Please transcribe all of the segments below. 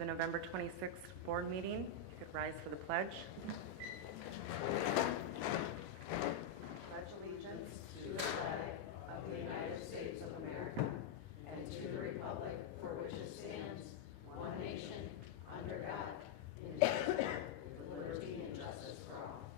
the November 26th board meeting. You could rise for the pledge. Pledge allegiance to the flag of the United States of America and to the republic for which it stands, one nation, under God, indivisible, with liberty and justice for all.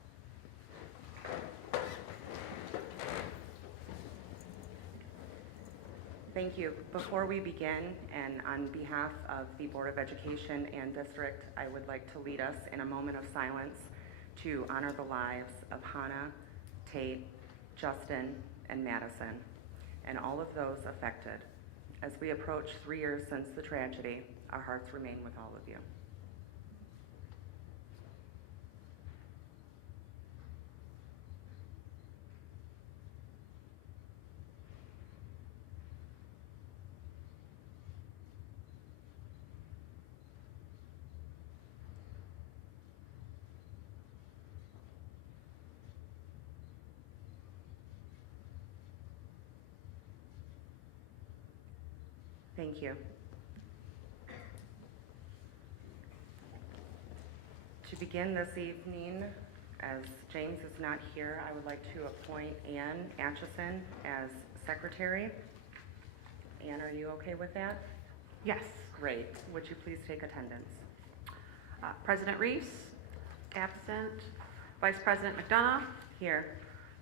Thank you. Before we begin, and on behalf of the Board of Education and District, I would like to lead us in a moment of silence to honor the lives of Hannah, Tate, Justin, and Madison, and all of those affected. As we approach 3 years since the tragedy, our hearts remain with all of you. Thank you. To begin this evening, as James is not here, I would like to appoint Ann Atchison as secretary. Ann, are you okay with that? Yes. Great. Would you please take attendance? President Reese, absent. Vice President McDonough, Here.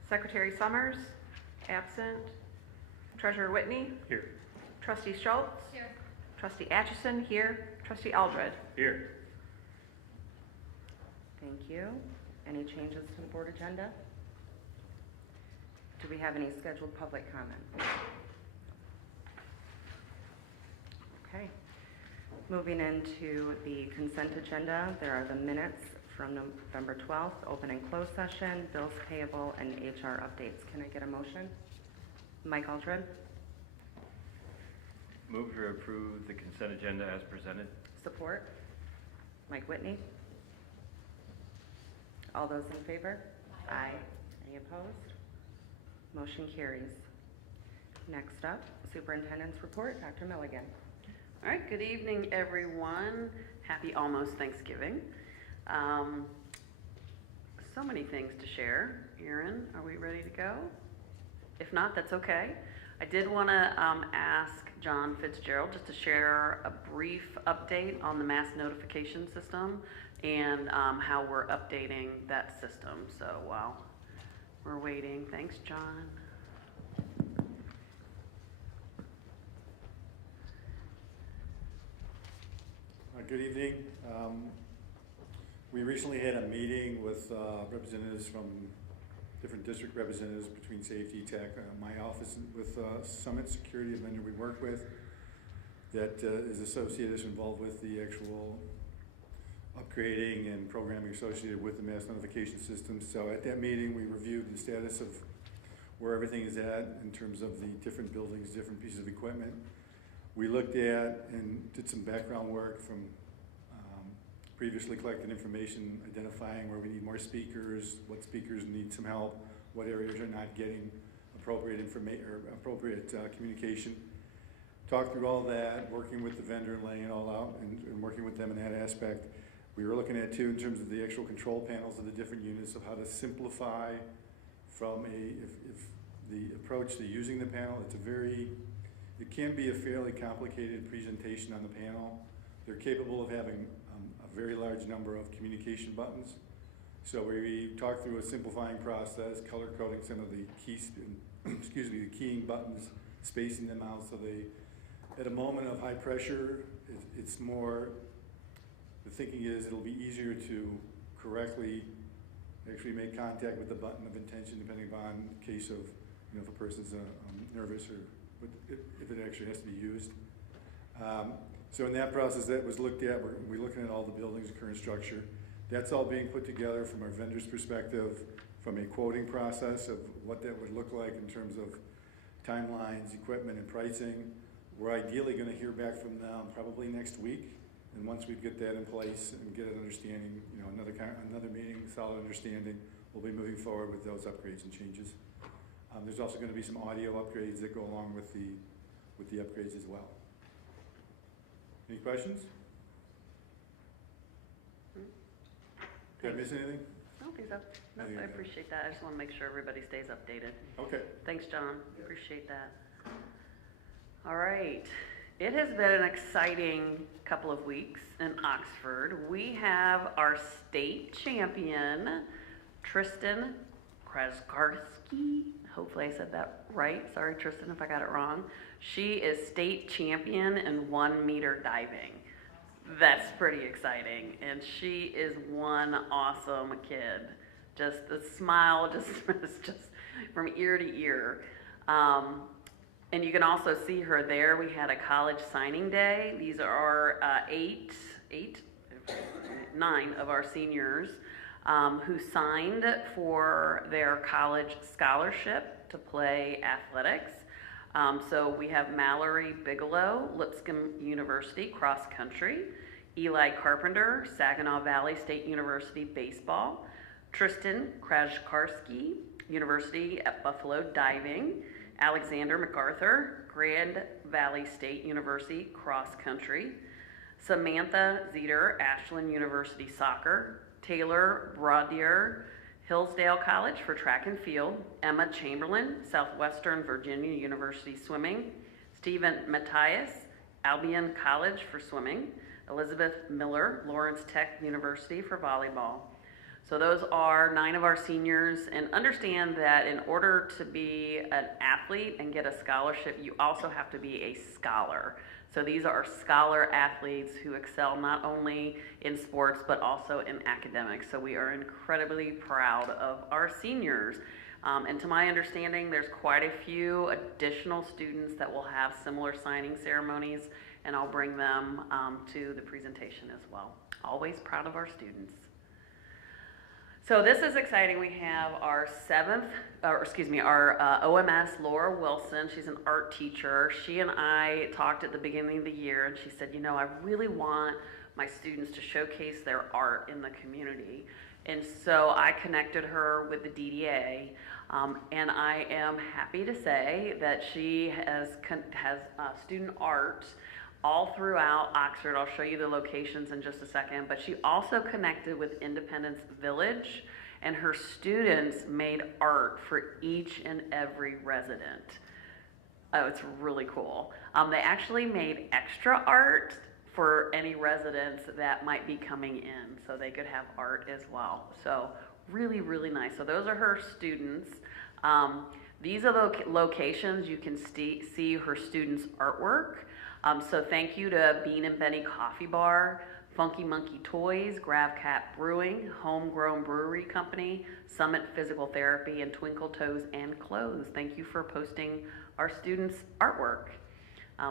Secretary Summers, absent. Treasurer Whitney, Here. Trustee Schultz, Here. Trustee Atchison, here. Trustee Eldred. Here. Thank you. Any changes to the board agenda? Do we have any scheduled public comment? Okay. Moving into the consent agenda, there are the minutes from November 12th, open and closed session, bills payable, and HR updates. Can I get a motion? Mike Aldred, Move to approve the consent agenda as presented. support. Mike Whitney. All those in favor? Aye. Any opposed? Motion carries. Next up, superintendent's report, Dr. Milligan. All right, good evening, everyone. Happy almost Thanksgiving. So many things to share. Erin, are we ready to go? If not, that's okay. I did want to ask John Fitzgerald just to share a brief update on the mass notification system and how we're updating that system. So while we're waiting, thanks, John. Good evening. We recently had a meeting with representatives from different district representatives between Safety Tech, my office with Summit Security, a vendor we work with that is associated, involved with the actual upgrading and programming associated with the mass notification system. So at that meeting, we reviewed the status of where everything is at in terms of the different buildings, different pieces of equipment. We looked at and did some background work from previously collected information, identifying where we need more speakers, what speakers need some help, what areas are not getting appropriate information or appropriate communication. Talked through all that, working with the vendor, laying it all out, and working with them in that aspect. We were looking at too in terms of the actual control panels of the different units of how to simplify from if the approach to using the panel. It can be a fairly complicated presentation on the panel. They're capable of having a very large number of communication buttons. So we talked through a simplifying process, color coding some of the the keying buttons, spacing them out so they, at a moment of high pressure, it's more, the thinking is it'll be easier to correctly actually make contact with the button of intention depending upon the case of, if a person's nervous or if it actually has to be used. So in that process that was looked at, we're looking at all the buildings and current structure. That's all being put together from our vendor's perspective, from a quoting process of what that would look like in terms of timelines, equipment, and pricing. We're ideally going to hear back from them probably next week. And once we get that in place and get an understanding, another meeting, solid understanding, we'll be moving forward with those upgrades and changes. There's also going to be some audio upgrades that go along with the upgrades as well. Any questions? Did I miss anything? I don't think so. No, I think I so. appreciate that. I just want to make sure everybody stays updated. Okay. Thanks, John. Appreciate that. All right. It has been an exciting couple of weeks in Oxford. We have our state champion, Tristan Kraskarski. Hopefully I said that right. Sorry, Tristan, if I got it wrong. She is state champion in 1 meter diving. That's pretty exciting. And she is one awesome kid. Just the smile just is just from ear to ear. And you can also see her there. We had a college signing day. These are nine of our seniors who signed for their college scholarship to play athletics. So we have Mallory Bigelow, Lipscomb University cross country, Eli Carpenter, Saginaw Valley State University baseball, Tristan Kraskarski, University at Buffalo diving, Alexander MacArthur, Grand Valley State University cross country, Samantha Zeter, Ashland University soccer, Taylor Brodier, Hillsdale College for track and field, Emma Chamberlain, Southwestern Virginia University swimming, Stephen Matthias, Albion College for swimming, Elizabeth Miller, Lawrence Tech University for volleyball. So those are 9 of our seniors, and understand that in order to be an athlete and get a scholarship, you also have to be a scholar. So these are scholar athletes who excel not only in sports, but also in academics. So we are incredibly proud of our seniors. And to my understanding, there's quite a few additional students that will have similar signing ceremonies, and I'll bring them to the presentation as well. Always proud of our students. So this is exciting. We have our OMS, Laura Wilson. She's an art teacher. She and I talked at the beginning of the year, and she said, you know, I really want my students to showcase their art in the community. And so I connected her with the DDA, and I am happy to say that she has student art all throughout Oxford. I'll show you the locations in just a second, but she also connected with Independence Village, and her students made art for each and every resident. Oh, it's really cool. They actually made extra art for any residents that might be coming in, so they could have art as well. So really, really nice. So those are her students. These are the locations you can see her students' artwork. So thank you to Bean and Benny Coffee Bar, Funky Monkey Toys, Gravcat Brewing, Homegrown Brewery Company, Summit Physical Therapy, and Twinkle Toes and Clothes. Thank you for posting our students' artwork.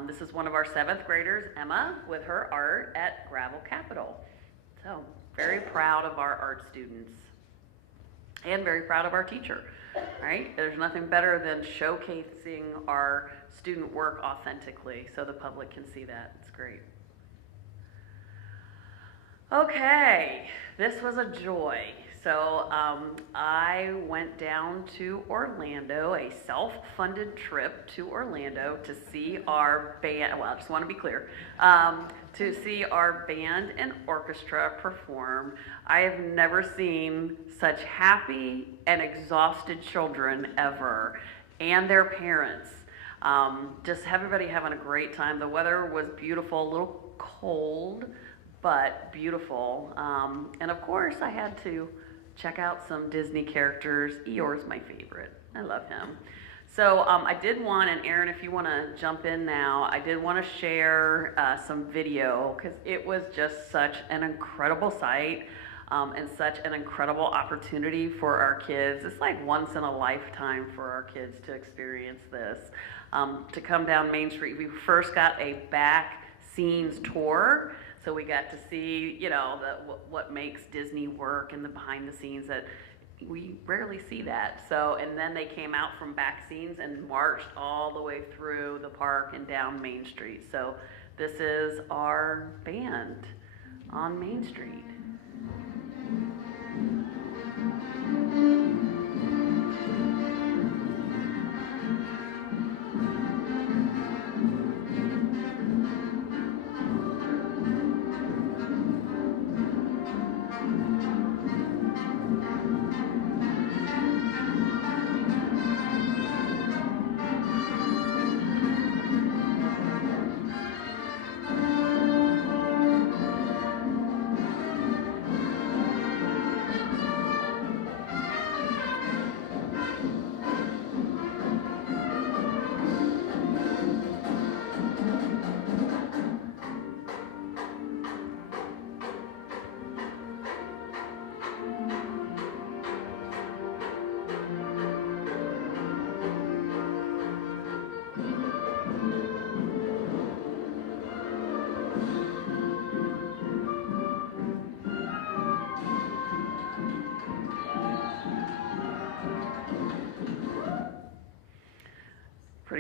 This is one of our 7th graders, Emma, with her art at Gravel Capital. So very proud of our art students and very proud of our teacher, right? There's nothing better than showcasing our student work authentically so the public can see that. It's great. Okay, this was a joy. So I went down to Orlando, a self-funded trip to Orlando to see our band, well, I just want to be clear, to see our band and orchestra perform. I have never seen such happy and exhausted children ever, and their parents. Just everybody having a great time. The weather was beautiful, a little cold, but beautiful. And of course, I had to check out some Disney characters. Eeyore's my favorite. I love him. So I did want, and Aaron, if you want to jump in now, I did want to share some video because it was just such an incredible sight and such an incredible opportunity for our kids. It's like once in a lifetime for our kids to experience this. To come down Main Street, we first got a back scenes tour. So we got to see, you know, what makes Disney work and the behind the scenes that we rarely see that. So, and then they came out from back scenes and marched all the way through the park and down Main Street. So this is our band on Main Street.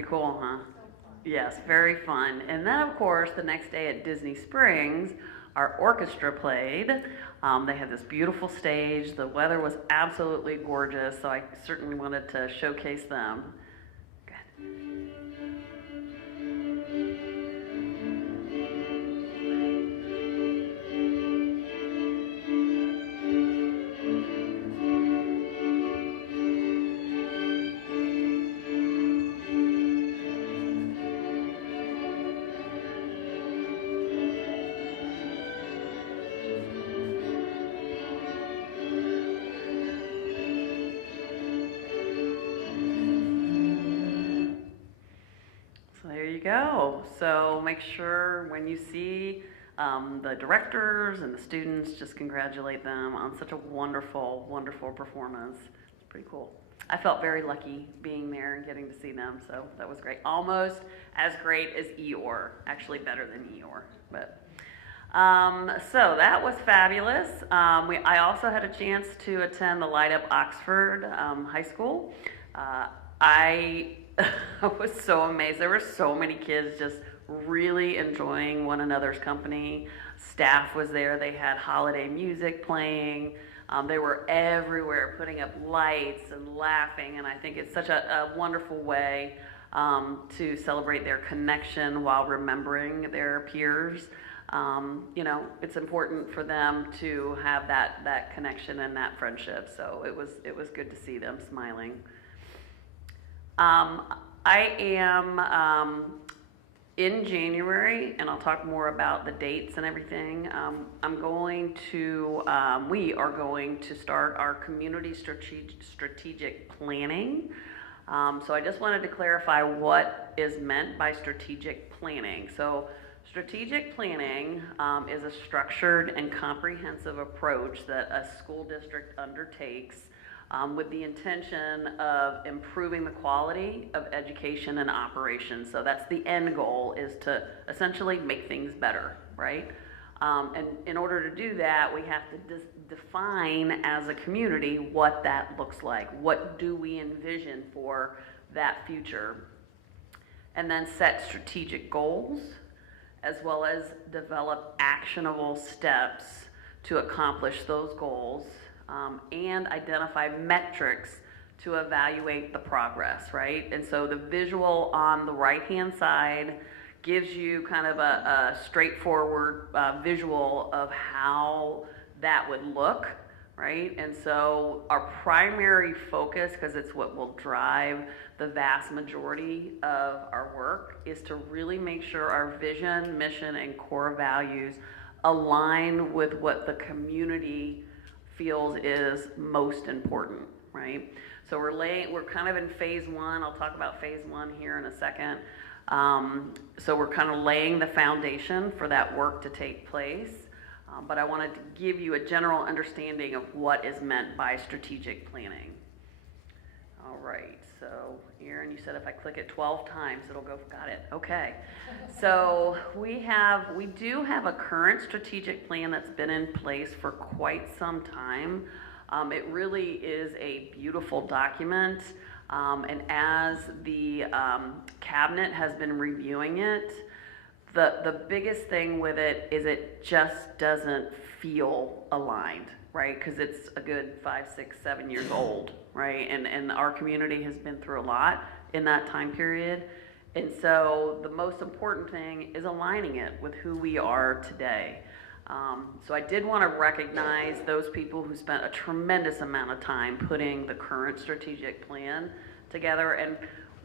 cool, huh? Yes, very fun. And then, of course, the next day at Disney Springs, our orchestra played. They had this beautiful stage. The weather was absolutely gorgeous, so I certainly wanted to showcase them. Good. So there you go. So make sure when you see the directors and the students, just congratulate them on such a wonderful, wonderful performance. It's pretty cool. I felt very lucky being there and getting to see them, so that was great. Almost as great as Eeyore, actually better than Eeyore. But so that was fabulous. I also had a chance to attend the Light Up Oxford High School. I was so amazed. There were so many kids just really enjoying one another's company. Staff was there. They had holiday music playing. They were everywhere putting up lights and laughing, and I think it's such a wonderful way to celebrate their connection while remembering their peers. You know, it's important for them to have that connection and that friendship, so it was good to see them smiling. I am in January, and I'll talk more about the dates and everything. We are going to start our community strategic planning. So I just wanted to clarify what is meant by strategic planning. So strategic planning is a structured and comprehensive approach that a school district undertakes with the intention of improving the quality of education and operations. So that's the end goal, is to essentially make things better, right? And in order to do that, we have to define as a community what that looks like. What do we envision for that future? And then set strategic goals, as well as develop actionable steps to accomplish those goals. And identify metrics to evaluate the progress, right? And so the visual on the right-hand side gives you kind of a straightforward visual of how that would look, right? And so our primary focus, because it's what will drive the vast majority of our work, is to really make sure our vision, mission, and core values align with what the community feels is most important, right? So we're kind of in phase one. I'll talk about phase one here in a second. So we're kind of laying the foundation for that work to take place. But I wanted to give you a general understanding of what is meant by strategic planning. All right, so Erin, you said if I click it 12 times, it'll go, got it, okay. So we do have a current strategic plan that's been in place for quite some time. It really is a beautiful document, and as the cabinet has been reviewing it, the biggest thing with it is it just doesn't feel aligned, right? Because it's a good 5, 6, 7 years old, right? And our community has been through a lot in that time period. And so the most important thing is aligning it with who we are today. So I did want to recognize those people who spent a tremendous amount of time putting the current strategic plan together. And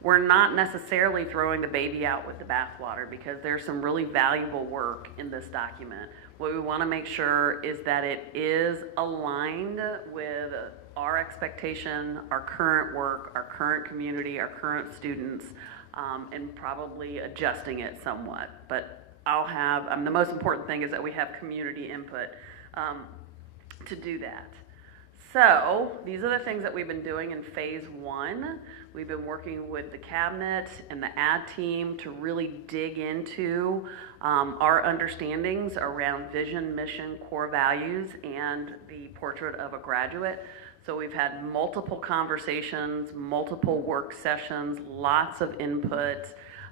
we're not necessarily throwing the baby out with the bathwater, because there's some really valuable work in this document. What we want to make sure is that it is aligned with our expectation, our current work, our current community, our current students, and probably adjusting it somewhat. But the most important thing is that we have community input to do that. So these are the things that we've been doing in phase one. We've been working with the cabinet and the ad team to really dig into our understandings around vision, mission, core values, and the portrait of a graduate. So we've had multiple conversations, multiple work sessions, lots of input,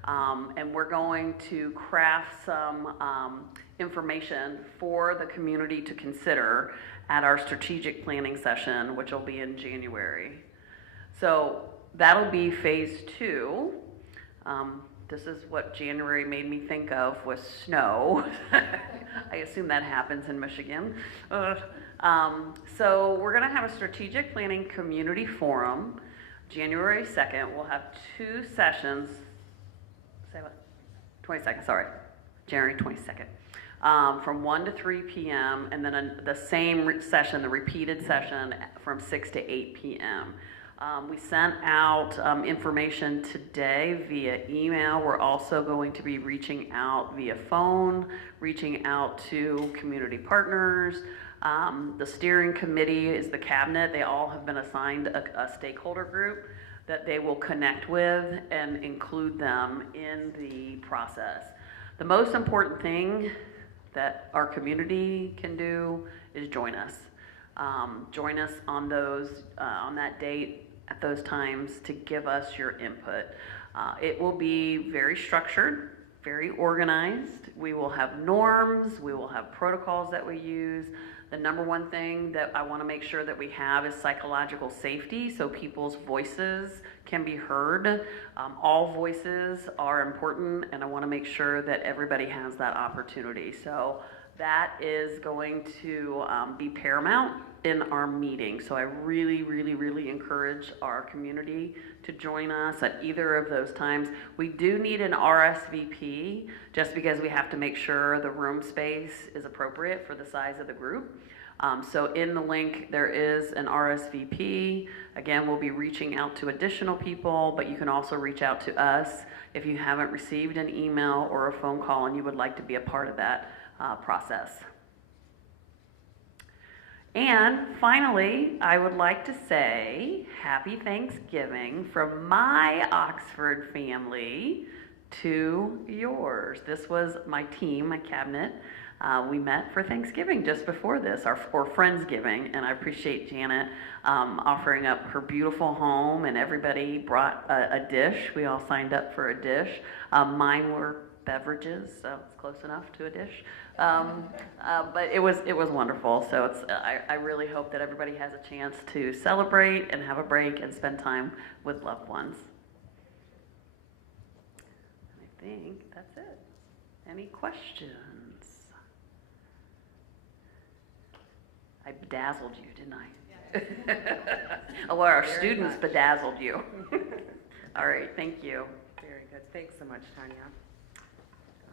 and we're going to craft some information for the community to consider at our strategic planning session, which will be in January. So that'll be phase 2. This is what January made me think of, was snow. I assume that happens in Michigan. So we're gonna have a strategic planning community forum, January 2nd. We'll have 2 sessions, say what? 22nd, sorry, January 22nd. From 1 to 3 p.m. and then the same session, the repeated session from 6 to 8 p.m. We sent out information today via email. We're also going to be reaching out via phone, reaching out to community partners. The steering committee is the cabinet. They all have been assigned a stakeholder group that they will connect with and include them in the process. The most important thing that our community can do is join us. Join us on that date, at those times, to give us your input. It will be very structured, very organized. We will have norms, we will have protocols that we use. The number one thing that I want to make sure that we have is psychological safety, so people's voices can be heard. All voices are important, and I want to make sure that everybody has that opportunity. So that is going to be paramount in our meeting. So I really, really, really encourage our community to join us at either of those times. We do need an RSVP just because we have to make sure the room space is appropriate for the size of the group. So in the link, there is an RSVP. Again, we'll be reaching out to additional people, but you can also reach out to us if you haven't received an email or a phone call and you would like to be a part of that process. And finally, I would like to say Happy Thanksgiving from my Oxford family to yours. This was my team, my cabinet. We met for Thanksgiving just before this, or Friendsgiving, and I appreciate Janet offering up her beautiful home, and everybody brought a dish. We all signed up for a dish. Mine were beverages, so it's close enough to a dish. But it was wonderful. So I really hope that everybody has a chance to celebrate and have a break and spend time with loved ones. I think that's it. Any questions? I bedazzled you, didn't I? Oh, well, our Very students much. bedazzled you. All right, thank you. Very good. Thanks so much, Tanya.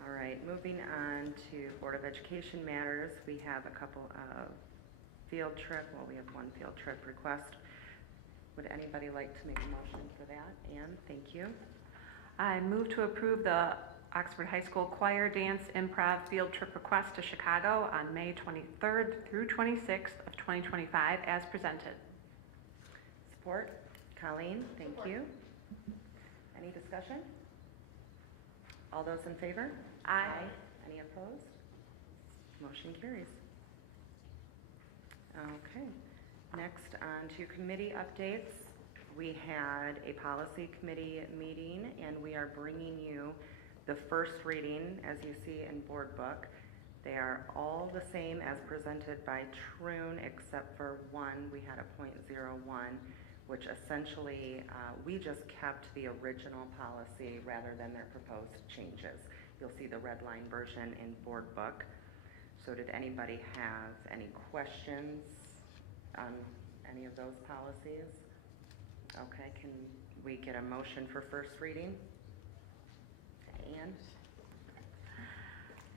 All right, moving on to Board of Education matters. We have a couple of field trip, well, we have one field trip request. Would anybody like to make a motion for that? Ann, thank you. I move to approve the Oxford High School Choir Dance Improv Field Trip Request to Chicago on May 23rd through 26th of 2025 as presented. Support? Colleen, thank you. Any discussion? All those in favor? Aye. Any opposed? Motion carries. Okay, next on to committee updates. We had a policy committee meeting, and we are bringing you the first reading, as you see in board book. They are all the same as presented by Troon, except for one. We had a .01, which essentially, we just kept the original policy rather than their proposed changes. You'll see the red line version in board book. So did anybody have any questions on any of those policies? Okay, can we get a motion for first reading? Ann?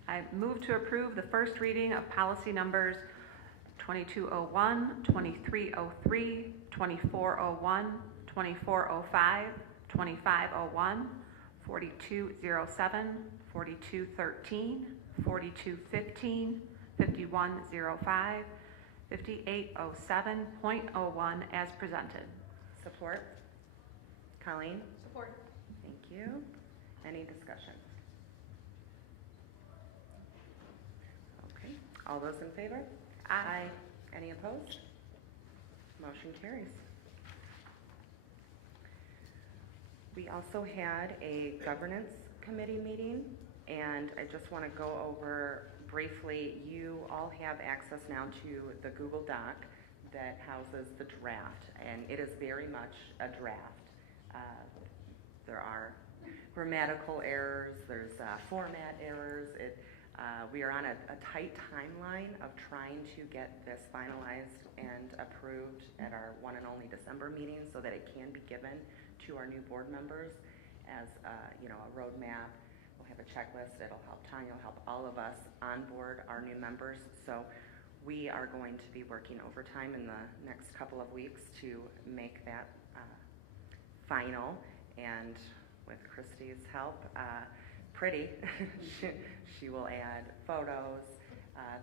I move to approve the first reading of policy numbers 2201, 2303, 2401, 2405, 2501, 4207, 4213, 4215, 5105, 5807.01 as presented. Support? Colleen? Support. Thank you. Any discussion? Okay, all those in favor? Aye. Any opposed? Motion carries. We also had a governance committee meeting, and I just want to go over briefly, you all have access now to the Google Doc that houses the draft, and it is very much a draft. There are grammatical errors, there's format errors. We are on a tight timeline of trying to get this finalized and approved at our one and only December meeting so that it can be given to our new board members as a roadmap. We'll have a checklist. It'll help Tanya, it'll help all of us onboard our new members. So we are going to be working overtime in the next couple of weeks to make that final, and with Christy's help, pretty. She will add photos,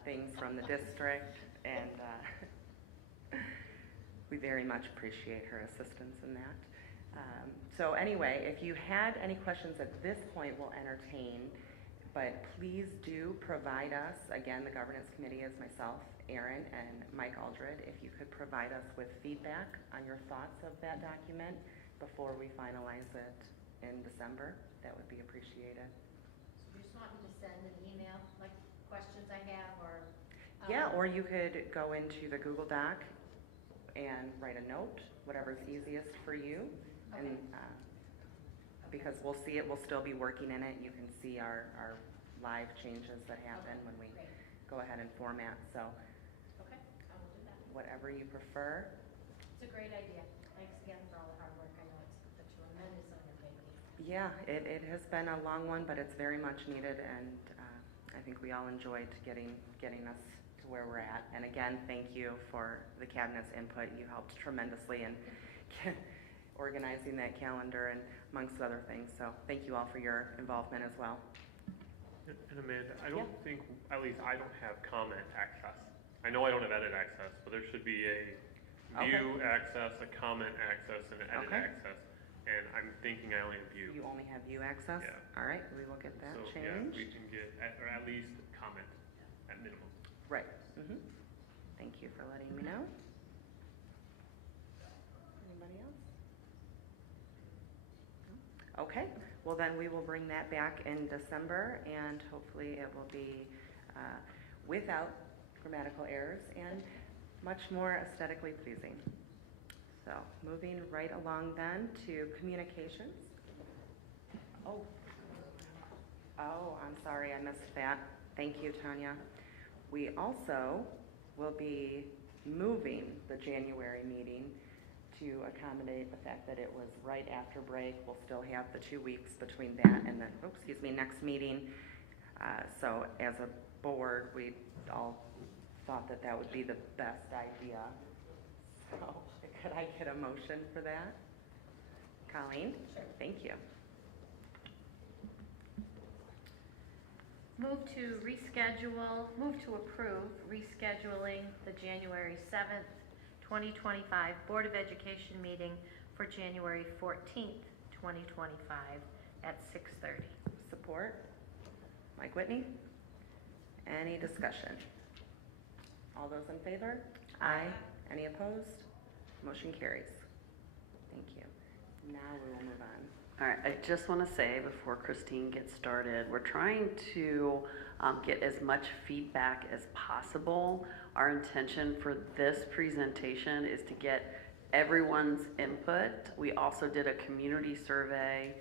things from the district, and we very much appreciate her assistance in that. So anyway, if you had any questions at this point, we'll entertain, but please do provide us, again, the governance committee is myself, Erin, and Mike Aldred. If you could provide us with feedback on your thoughts of that document before we finalize it in December, that would be appreciated. So you just want me to send an email, like questions I have, or? Yeah, or you could go into the Google Doc and write a note, whatever's easiest for you. Okay. And because we'll see it, we'll still be working in it. You can see our live changes that happen when we Great. go ahead and format. So Okay, I will do that. whatever you prefer. It's a great idea. Thanks again for all the hard work. I know it's a tremendous undertaking. Yeah, it has been a long one, but it's very much needed, and I think we all enjoyed getting us to where we're at. And again, thank you for the cabinet's input. You helped tremendously in organizing that calendar and amongst other things. So thank you all for your involvement as well. And Amanda, I don't think, at least I don't have comment access. I know I don't have edit access, but there should be a view access, a comment access, and an edit Okay. access. And I'm thinking I only have view. You only have view access? Yeah. All right, we will get that So, yeah, we changed. can get, or at least comment at minimum. Right. Mm-hmm. Thank you for letting me know. Anybody else? No? Okay, well then we will bring that back in December, and hopefully it will be without grammatical errors and much more aesthetically pleasing. So moving right along then to communications. Oh, I'm sorry, I missed that. Thank you, Tanya. We also will be moving the January meeting to accommodate the fact that it was right after break. We'll still have the 2 weeks between that and the, next meeting. So as a board, we all thought that that would be the best idea. So could I get a motion for that? Colleen? Sure. Thank you. Move to approve rescheduling the January 7th, 2025 Board of Education meeting for January 14th, 2025 at 6:30. Support? Mike Whitney? Any discussion? All those in favor? Aye. Any opposed? Motion carries. Thank you. Now we will move on. All right, I just want to say before Christine gets started, we're trying to get as much feedback as possible. Our intention for this presentation is to get everyone's input. We also did a community survey.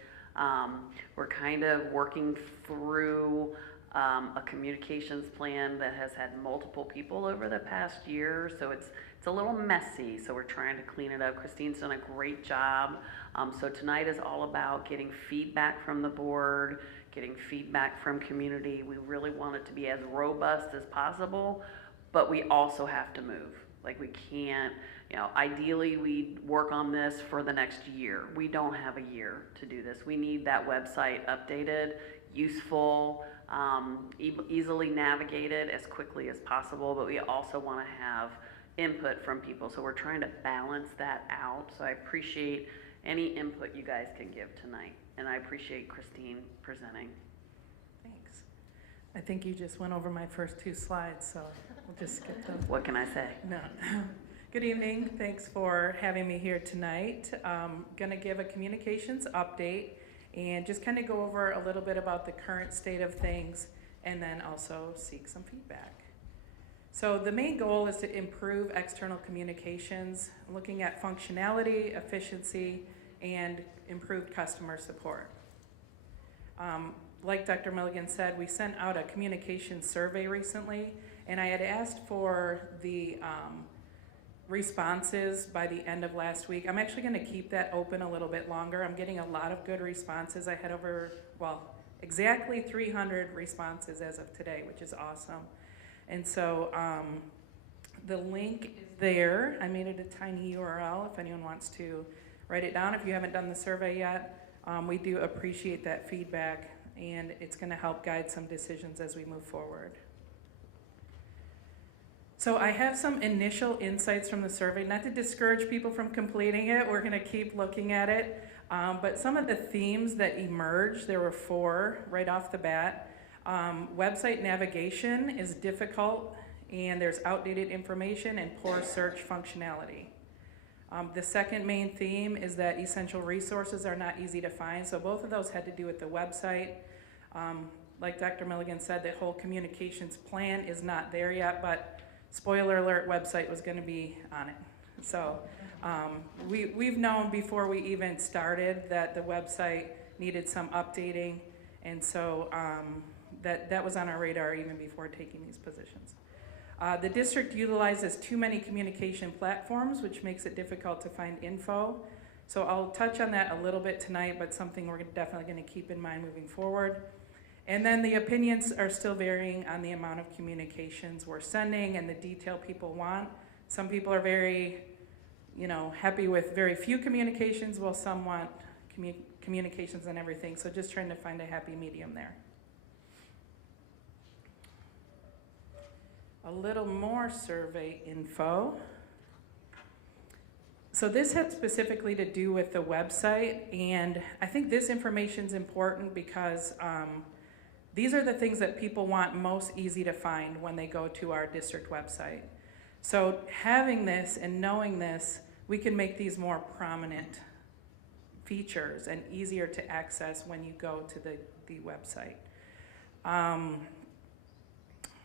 We're kind of working through a communications plan that has had multiple people over the past year, so it's a little messy, so we're trying to clean it up. Christine's done a great job. So tonight is all about getting feedback from the board, getting feedback from community. We really want it to be as robust as possible, but we also have to move. Like, we can't, ideally we work on this for the next year. We don't have a year to do this. We need that website updated, useful, easily navigated as quickly as possible, but we also want to have input from people. So we're trying to balance that out. So I appreciate any input you guys can give tonight. And I appreciate Christine presenting. Thanks. I think you just went over my first 2 slides, so we'll just skip them. What can I say? No. Good evening. Thanks for having me here tonight. Going to give a communications update and just kind of go over a little bit about the current state of things and then also seek some feedback. So the main goal is to improve external communications, looking at functionality, efficiency, and improved customer support. Like Dr. Milligan said, we sent out a communication survey recently, and I had asked for the responses by the end of last week. I'm actually going to keep that open a little bit longer. I'm getting a lot of good responses. I had exactly 300 responses as of today, which is awesome. And so the link is there. I made it a tiny URL if anyone wants to write it down. If you haven't done the survey yet, we do appreciate that feedback, and it's going to help guide some decisions as we move forward. So I have some initial insights from the survey, not to discourage people from completing it. We're going to keep looking at it. But some of the themes that emerged, there were 4 right off the bat. Website navigation is difficult, and there's outdated information and poor search functionality. The second main theme is that essential resources are not easy to find. So both of those had to do with the website. Like Dr. Milligan said, the whole communications plan is not there yet, but spoiler alert, website was going to be on it. So we've known before we even started that the website needed some updating, and so that was on our radar even before taking these positions. The district utilizes too many communication platforms, which makes it difficult to find info. So I'll touch on that a little bit tonight, but something we're definitely going to keep in mind moving forward. And then the opinions are still varying on the amount of communications we're sending and the detail people want. Some people are very, happy with very few communications, while some want communications and everything. So just trying to find a happy medium there. A little more survey info. So this had specifically to do with the website, and I think this information is important because these are the things that people want most easy to find when they go to our district website. So having this and knowing this, we can make these more prominent features and easier to access when you go to the website.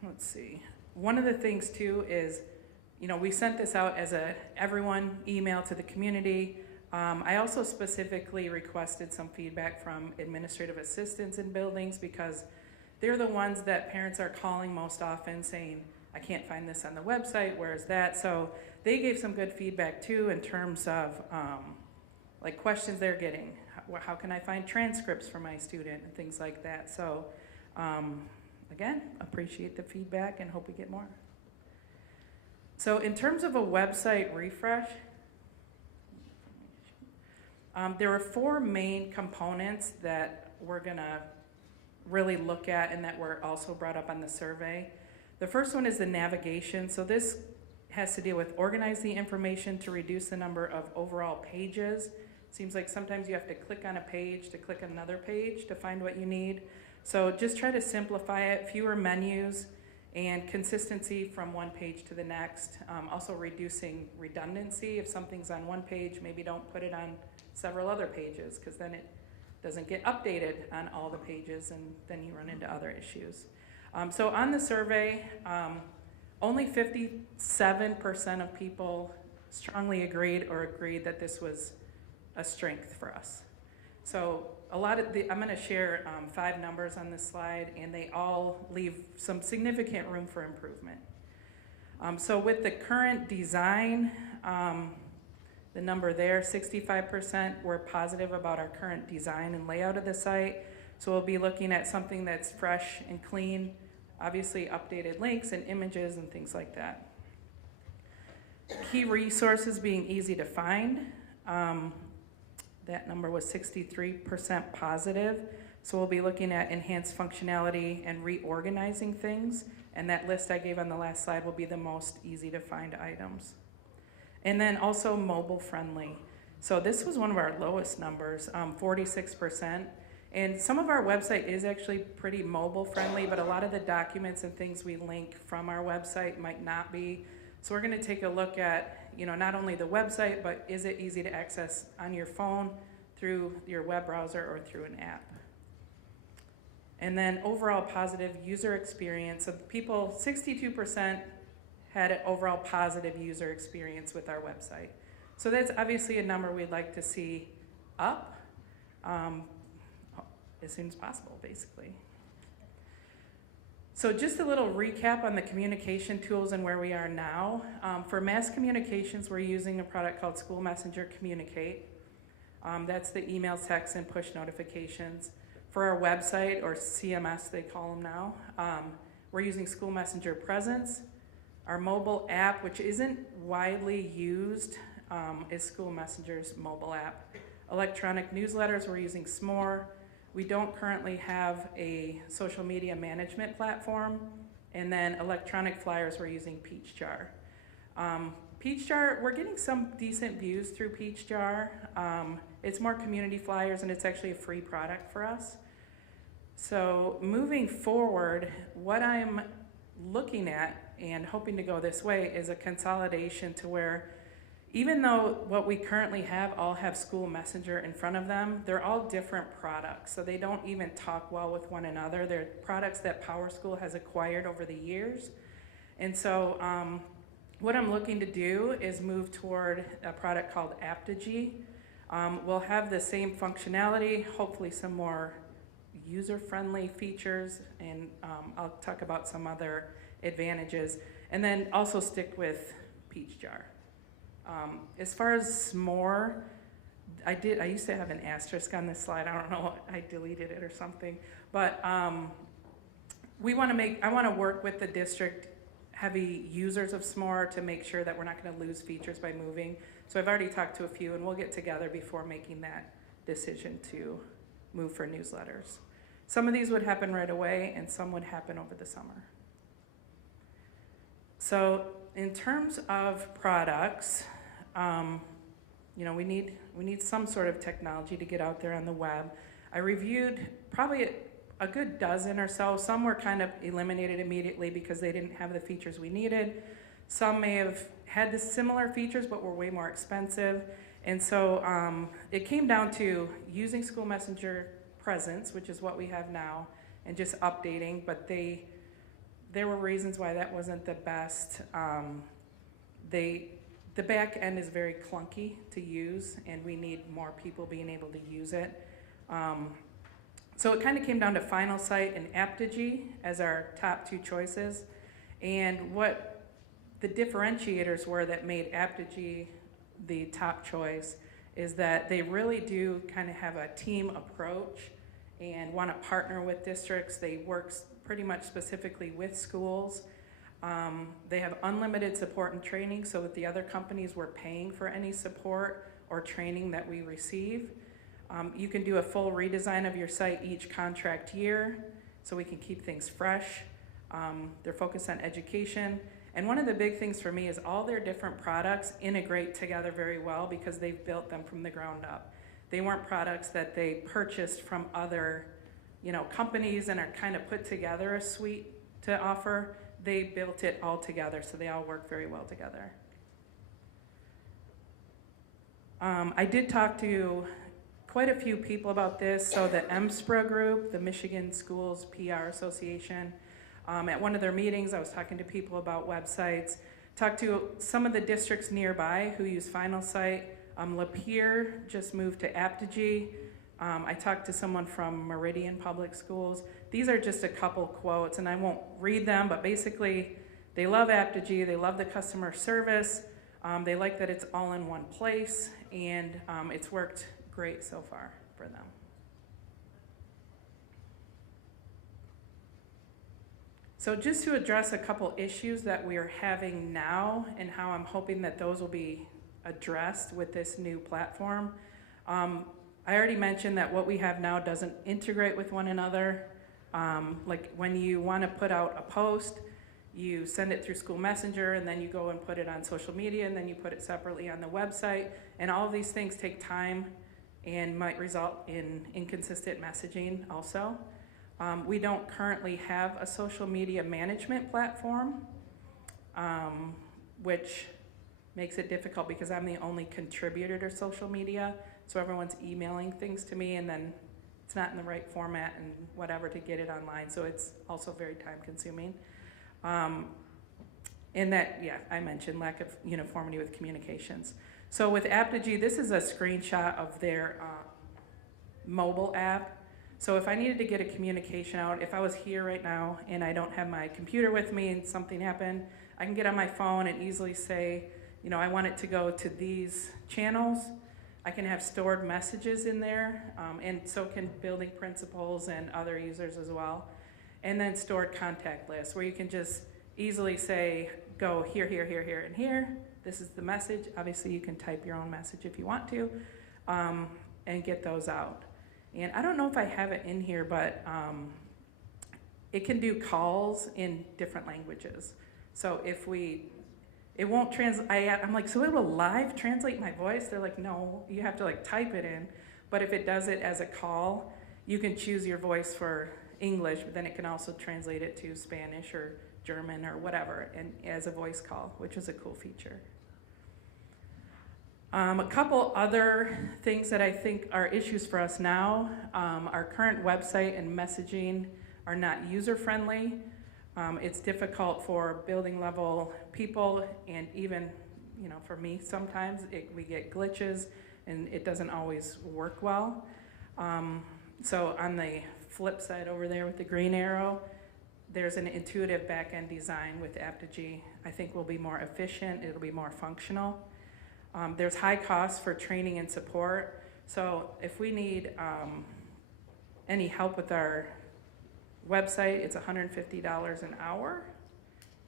Let's see. One of the things too is, we sent this out as everyone email to the community. I also specifically requested some feedback from administrative assistants in buildings because they're the ones that parents are calling most often saying, I can't find this on the website, where is that? So they gave some good feedback too in terms of like questions they're getting. How can I find transcripts for my student and things like that? So again, appreciate the feedback and hope we get more. So in terms of a website refresh, there are 4 main components that we're gonna really look at and that were also brought up on the survey. The first one is the navigation. So this has to deal with organizing the information to reduce the number of overall pages. Seems like sometimes you have to click on a page to click on another page to find what you need. So just try to simplify it, fewer menus, and consistency from one page to the next. Also reducing redundancy. If something's on one page, maybe don't put it on several other pages, because then it doesn't get updated on all the pages, and then you run into other issues. So on the survey, only 57% of people strongly agreed that this was a strength for us. So I'm going to share 5 numbers on this slide, and they all leave some significant room for improvement. So with the current design, the number there, 65% were positive about our current design and layout of the site. So we'll be looking at something that's fresh and clean, obviously updated links and images and things like that. Key resources being easy to find. That number was 63% positive. So we'll be looking at enhanced functionality and reorganizing things. And that list I gave on the last slide will be the most easy to find items. And then also mobile friendly. So this was one of our lowest numbers, 46%. And some of our website is actually pretty mobile friendly, but a lot of the documents and things we link from our website might not be. So we're gonna take a look at, not only the website, but is it easy to access on your phone, through your web browser, or through an app? And then overall positive user experience. Of people, 62% had an overall positive user experience with our website. So that's obviously a number we'd like to see up as soon as possible, basically. So just a little recap on the communication tools and where we are now. For mass communications, we're using a product called School Messenger Communicate. That's the email, text, and push notifications. For our website, or CMS they call them now, we're using School Messenger Presence. Our mobile app, which isn't widely used, is School Messenger's mobile app. Electronic newsletters, we're using S'more. We don't currently have a social media management platform. And then electronic flyers, we're using Peachjar. Peachjar, we're getting some decent views through Peachjar. It's more community flyers, and it's actually a free product for us. So moving forward, what I'm looking at and hoping to go this way is a consolidation to where, even though what we currently have all have School Messenger in front of them, they're all different products, so they don't even talk well with one another. They're products that PowerSchool has acquired over the years. And so what I'm looking to do is move toward a product called Aptigee. We'll have the same functionality, hopefully some more user-friendly features, and I'll talk about some other advantages, and then also stick with Peachjar. As far as S'more, I used to have an asterisk on this slide. I don't know, I deleted it or something, but I want to work with the district heavy users of S'more to make sure that we're not going to lose features by moving. So I've already talked to a few, and we'll get together before making that decision to move for newsletters. Some of these would happen right away, and some would happen over the summer. So in terms of products, we need some sort of technology to get out there on the web. I reviewed probably a good dozen or so. Some were kind of eliminated immediately because they didn't have the features we needed. Some may have had the similar features but were way more expensive. And so it came down to using School Messenger Presence, which is what we have now, and just updating, but there were reasons why that wasn't the best. The back end is very clunky to use, and we need more people being able to use it. So it kind of came down to Finalsite and Aptigee as our top two choices. And what the differentiators were that made Aptigee the top choice is that they really do kind of have a team approach and want to partner with districts. They work pretty much specifically with schools. They have unlimited support and training, so with the other companies, we're paying for any support or training that we receive. You can do a full redesign of your site each contract year, so we can keep things fresh. They're focused on education. And one of the big things for me is all their different products integrate together very well because they've built them from the ground up. They weren't products that they purchased from other companies and are kind of put together a suite to offer. They built it all together, so they all work very well together. I did talk to quite a few people about this. So the MSPRA group, the Michigan Schools PR Association, at one of their meetings, I was talking to people about websites, talked to some of the districts nearby who use Finalsite. Lapeer just moved to Aptigee. I talked to someone from Meridian Public Schools. These are just a couple quotes, and I won't read them, but basically they love Aptigee, they love the customer service, they like that it's all in one place, and it's worked great so far for them. So just to address a couple issues that we are having now and how I'm hoping that those will be addressed with this new platform. I already mentioned that what we have now doesn't integrate with one another. Like when you want to put out a post, you send it through School Messenger, and then you go and put it on social media, and then you put it separately on the website. And all of these things take time and might result in inconsistent messaging also. We don't currently have a social media management platform, which makes it difficult because I'm the only contributor to social media, so everyone's emailing things to me and then it's not in the right format and whatever to get it online, so it's also very time consuming. And that, yeah, I mentioned lack of uniformity with communications. So with Apogee, this is a screenshot of their mobile app. So if I needed to get a communication out, if I was here right now and I don't have my computer with me and something happened, I can get on my phone and easily say, I want it to go to these channels. I can have stored messages in there, and so can building principals and other users as well. And then stored contact lists where you can just easily say, go here, here, here, here, and here. This is the message. Obviously, you can type your own message if you want to, and get those out. And I don't know if I have it in here, but it can do calls in different languages. So if it won't translate, I'm like, so it will live translate my voice? They're like, no, you have to like type it in. But if it does it as a call, you can choose your voice for English, but then it can also translate it to Spanish or German or whatever, and as a voice call, which is a cool feature. A couple other things that I think are issues for us now, our current website and messaging are not user-friendly. It's difficult for building level people, and even, for me sometimes, we get glitches and it doesn't always work well. So on the flip side over there with the green arrow, there's an intuitive back-end design with Apogee. I think will be more efficient, it'll be more functional. There's high costs for training and support. So if we need any help with our website, it's $150 an hour.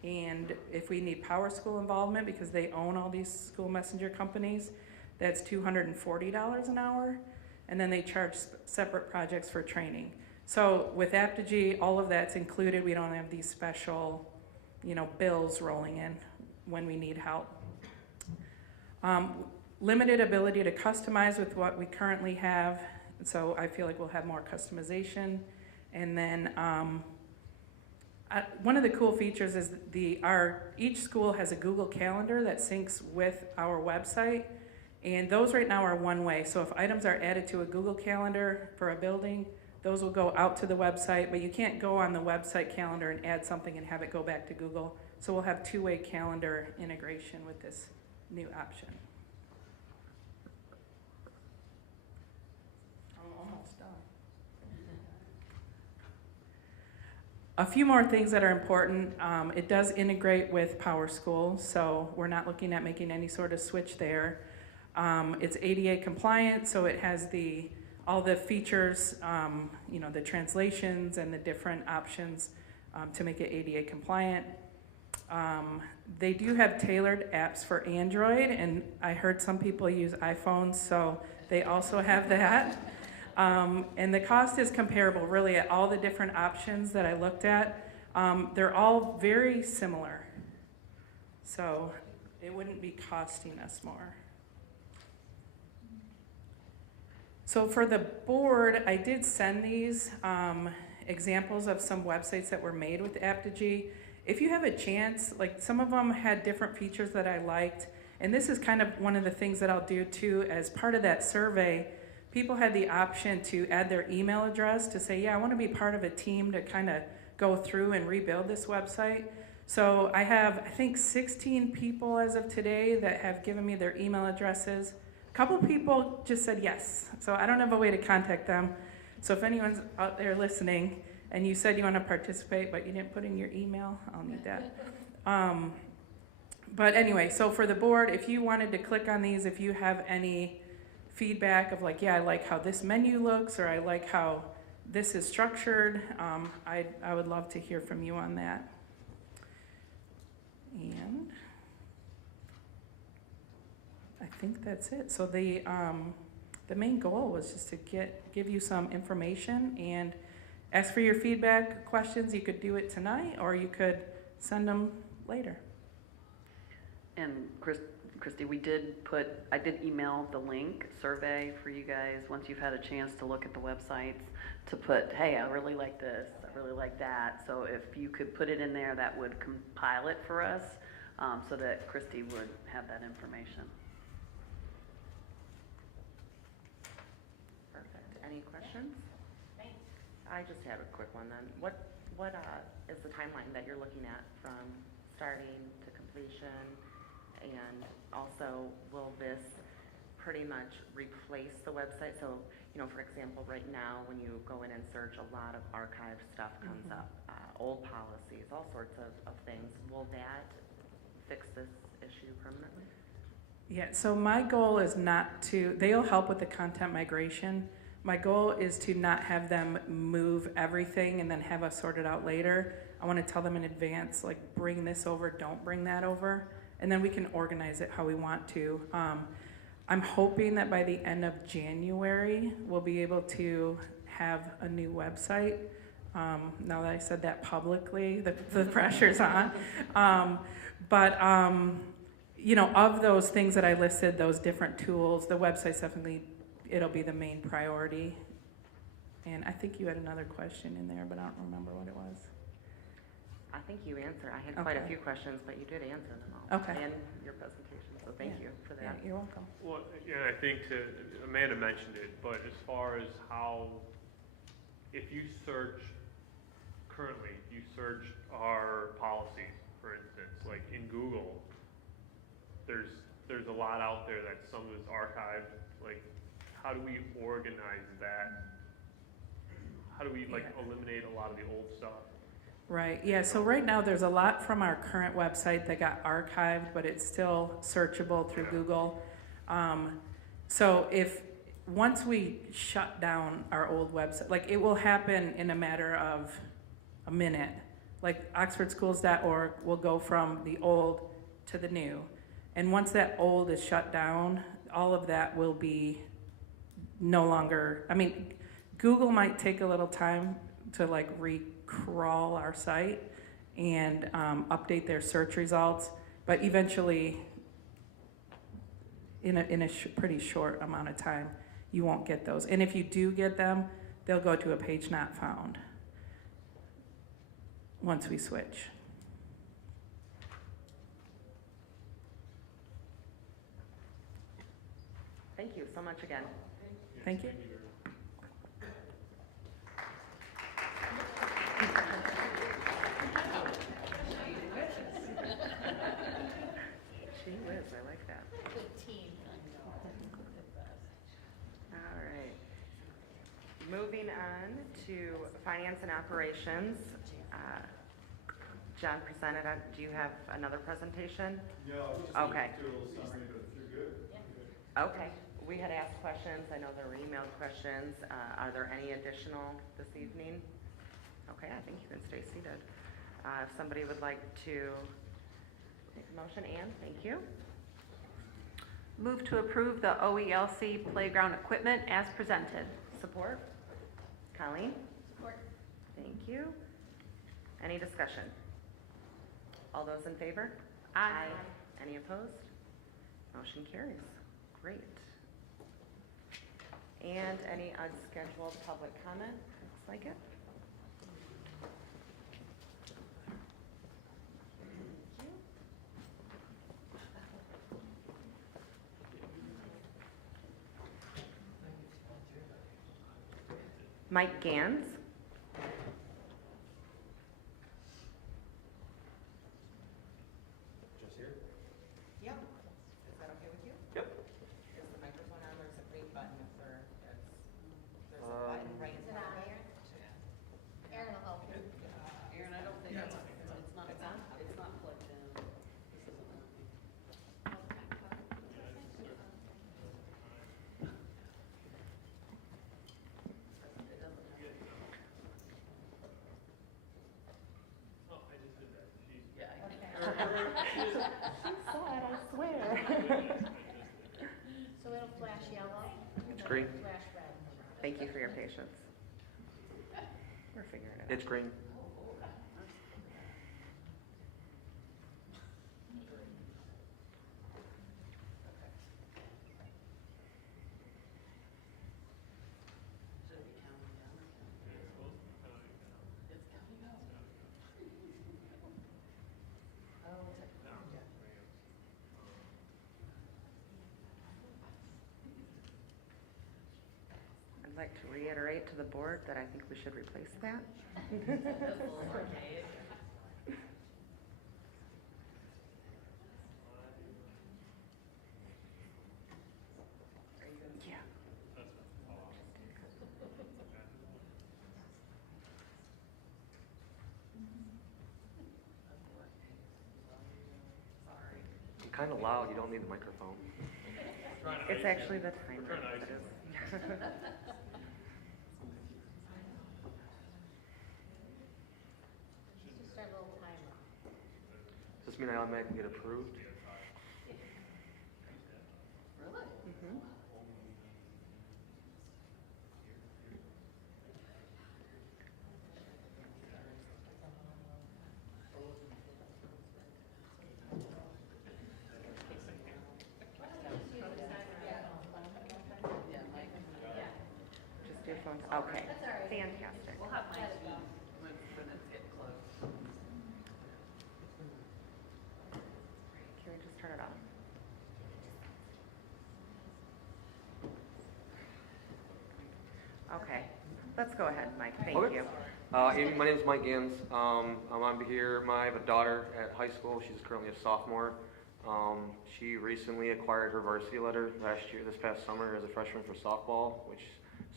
And if we need PowerSchool involvement, because they own all these school messenger companies, that's $240 an hour. And then they charge separate projects for training. So with Apogee, all of that's included. We don't have these special, bills rolling in when we need help. Limited ability to customize with what we currently have. So I feel like we'll have more customization. And then one of the cool features is each school has a Google Calendar that syncs with our website. And those right now are one way. So if items are added to a Google Calendar for a building, those will go out to the website, but you can't go on the website calendar and add something and have it go back to Google. So we'll have two-way calendar integration with this new option. I'm almost done. A few more things that are important. It does integrate with PowerSchool, so we're not looking at making any sort of switch there. It's ADA compliant, so it has all the features, the translations and the different options to make it ADA compliant. They do have tailored apps for Android, and I heard some people use iPhones, so they also have that. And the cost is comparable, really, at all the different options that I looked at. They're all very similar, so it wouldn't be costing us more. So for the board, I did send these examples of some websites that were made with Apogee. If you have a chance, like some of them had different features that I liked, and this is kind of one of the things that I'll do too. As part of that survey, people had the option to add their email address to say, yeah, I want to be part of a team to kind of go through and rebuild this website. So I have, I think, 16 people as of today that have given me their email addresses. A couple people just said yes, so I don't have a way to contact them. So if anyone's out there listening and you said you want to participate but you didn't put in your email, I'll need that. But anyway, so for the board, if you wanted to click on these, if you have any feedback of like, yeah, I like how this menu looks, or I like how this is structured, I would love to hear from you on that. And I think that's it. So the main goal was just to give you some information and ask for your feedback, questions. You could do it tonight, or you could send them later. And Christy, I did email the link survey for you guys once you've had a chance to look at the websites to put, hey, I really like this, I really like that. So if you could put it in there, that would compile it for us. so that Christy would have that information. Perfect. Any questions? Thanks. I just have a quick one then. What is the timeline that you're looking at from starting to completion? And also, will this pretty much replace the website? So, you know, for example, right now, when you go in and search, a lot of archive stuff comes up, old policies, all sorts of things. Will that fix this issue permanently? Yeah, so my goal is not to, they'll help with the content migration. My goal is to not have them move everything and then have us sort it out later. I want to tell them in advance, like, bring this over, don't bring that over, and then we can organize it how we want to. I'm hoping that by the end of January, we'll be able to have a new website. Now that I said that publicly, the pressure's on. You know, of those things that I listed, those different tools, the website's definitely, it'll be the main priority. And I think you had another question in there, but I don't remember what it was. I think you answered. I had quite a Okay. few questions, but you did answer them all. Okay. And your presentation, so thank you for Yeah, that. you're welcome. Well, yeah, I think Amanda mentioned it, but as far as how, if you search, currently, you search our policies, for instance, like in Google, there's a lot out there that some of it's archived. Like, how do we organize that? How do we, like, eliminate a lot of the old stuff? Right, yeah, so right now there's a lot from our current website that got archived, but it's still searchable through Yeah. Google. So once we shut down our old website, like, it will happen in a matter of a minute. Like, oxfordschools.org will go from the old to the new. And once that old is shut down, all of that will be no longer, I mean, Google might take a little time to, like, crawl our site and update their search results, but eventually, in a pretty short amount of time, you won't get those. And if you do get them, they'll go to a page not found once we switch. Thank you so much again. Thank you. Gee whiz, I like that. Good team. All right. Moving on to finance and operations. John presented, do you have another presentation? No, just Okay. do a little summary, but if you're good. Okay. We had asked questions. I know there were emailed questions. Are there any additional this evening? Okay, I think you can stay seated. If somebody would like to make a motion, Ann, thank you. Move to approve the OELC playground equipment as presented. Support? Colleen? Support. Thank you. Any discussion? All those in favor? Aye. Any opposed? Motion carries. Great. And any unscheduled public comment? Looks like it. Mike Gans? Just here? Yep. Is that okay with you? Yep. Is the microphone on, or is it green button if there's a Um, button right in Is it front on, of it? Aaron? Aaron will help you. Aaron, I don't think it's not plugged in. This isn't working. It doesn't have. Oh, I just did that. Yeah, I think. She saw it, I swear. So it'll flash yellow? It's and green. it'll Flash red. Thank you for your patience. We're figuring it out. It's green. Should it be counting down? It's counting up. like to reiterate to the board that I think we should replace that. Yeah. I'm kind of loud, you don't need the microphone. It's actually the timer. We're trying to that is- Just start a little timer. Does this mean I automatically get approved? Mhm. Just your phones, okay. Fantastic. We'll have mine too when it's getting close. Can we just turn it on? Okay, let's go ahead, Mike, thank Okay. you. Amy, my name is Mike Gans. I'm on here. I have a daughter at high school. She's currently a sophomore. She recently acquired her varsity letter this past summer as a freshman for softball,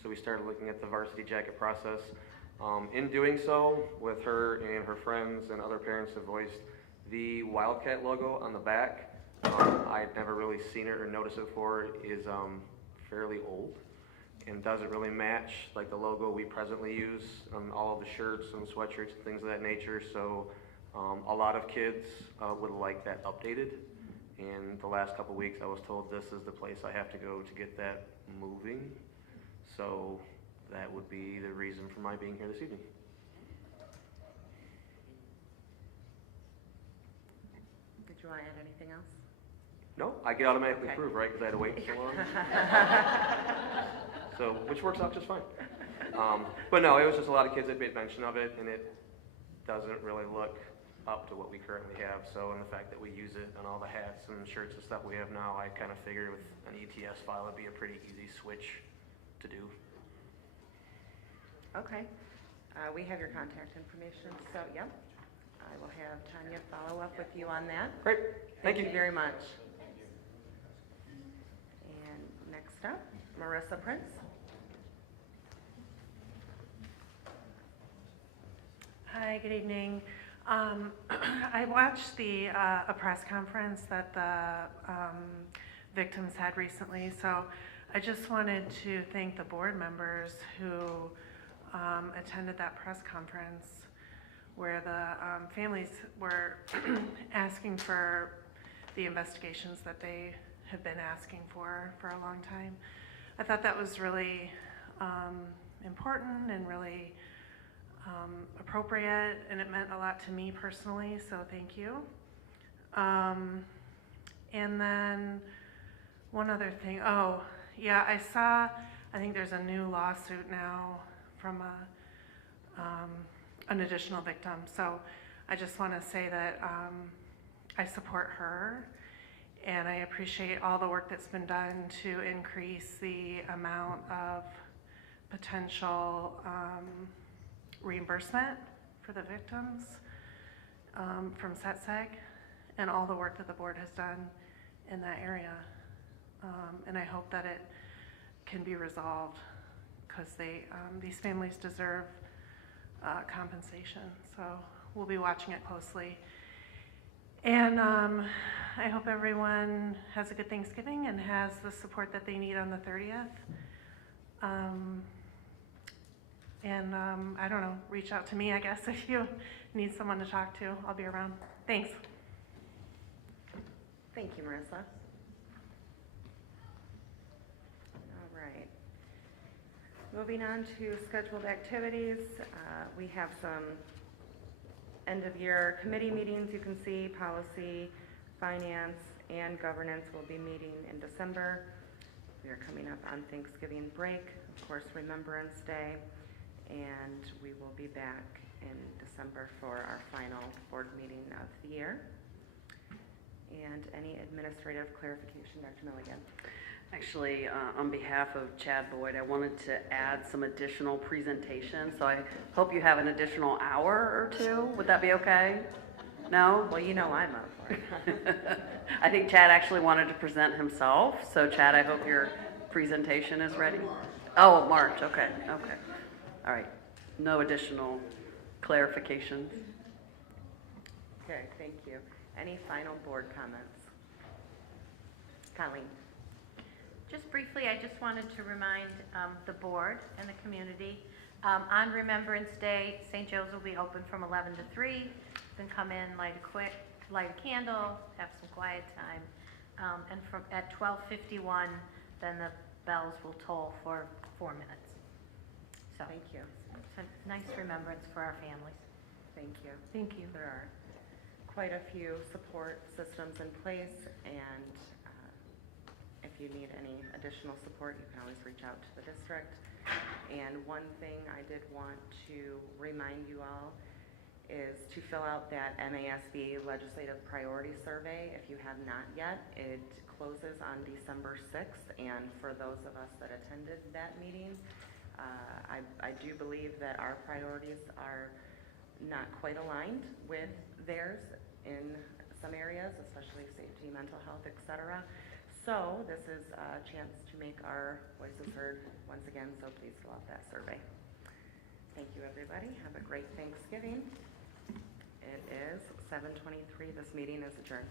so we started looking at the varsity jacket process. In doing so, with her and her friends and other parents have voiced the Wildcat logo on the back. I'd never really seen it or noticed it before. Is fairly old and doesn't really match like the logo we presently use on all of the shirts and sweatshirts and things of that nature. So a lot of kids would like that updated. And the last couple weeks I was told this is the place I have to go to get that moving. So that would be the reason for my being here this evening. Did you want to add anything else? No, I get automatically Okay. approved, right? Because I had to wait so long. So, which works out just fine. But no, it was just a lot of kids that made mention of it, and it doesn't really look up to what we currently have. So, and the fact that we use it on all the hats and shirts and stuff we have now, I kind of figured with an ETS file it'd be a pretty easy switch to do. Okay, we have your contact information, so, yep. I will have Tanya follow up with you on that. Great, thank you. Very much. And next up, Marissa Prince. Hi, good evening. I watched a press conference that the victims had recently, so I just wanted to thank the board members who attended that press conference where the families were asking for the investigations that they have been asking for a long time. I thought that was really important and really appropriate, and it meant a lot to me personally, so thank you. And then one other thing, I think there's a new lawsuit now from an additional victim, so I just want to say that I support her, and I appreciate all the work that's been done to increase the amount of potential reimbursement for the victims from SETSEG, and all the work that the board has done in that area. And I hope that it can be resolved, because these families deserve compensation. So we'll be watching it closely. And I hope everyone has a good Thanksgiving and has the support that they need on the 30th. I don't know, reach out to me, I guess, if you need someone to talk to. I'll be around. Thanks. Thank you, Marissa. All right. Moving on to scheduled activities, we have some end-of-year committee meetings. You can see policy, finance, and governance will be meeting in December. We are coming up on Thanksgiving break, of course, Remembrance Day, and we will be back in December for our final board meeting of the year. And any administrative clarification, Dr. Milligan? Actually, on behalf of Chad Boyd, I wanted to add some additional presentation, so I hope you have an additional hour or two. Would that be okay? No? Well, you know I'm up for it. I think Chad actually wanted to present himself, so Chad, I hope your presentation is ready. Oh, March, okay, okay. All right, no additional clarifications? Okay, thank you. Any final board comments? Colleen? Just briefly, I just wanted to remind the board and the community, on Remembrance Day, St. Joe's will be open from 11 to 3. You can come in, light a candle, have some quiet time. And at 12:51, then the bells will toll for 4 minutes. So Thank you. it's a nice remembrance for our families. Thank you. Thank you. There are quite a few support systems in place, and if you need any additional support, you can always reach out to the district. And one thing I did want to remind you all is to fill out that MASB Legislative Priority Survey if you have not yet. It closes on December 6th, and for those of us that attended that meeting, I do believe that our priorities are not quite aligned with theirs in some areas, especially safety, mental health, etc. So this is a chance to make our voices heard once again, so please fill out that survey. Thank you, everybody. Have a great Thanksgiving. It is 7:23. This meeting is adjourned.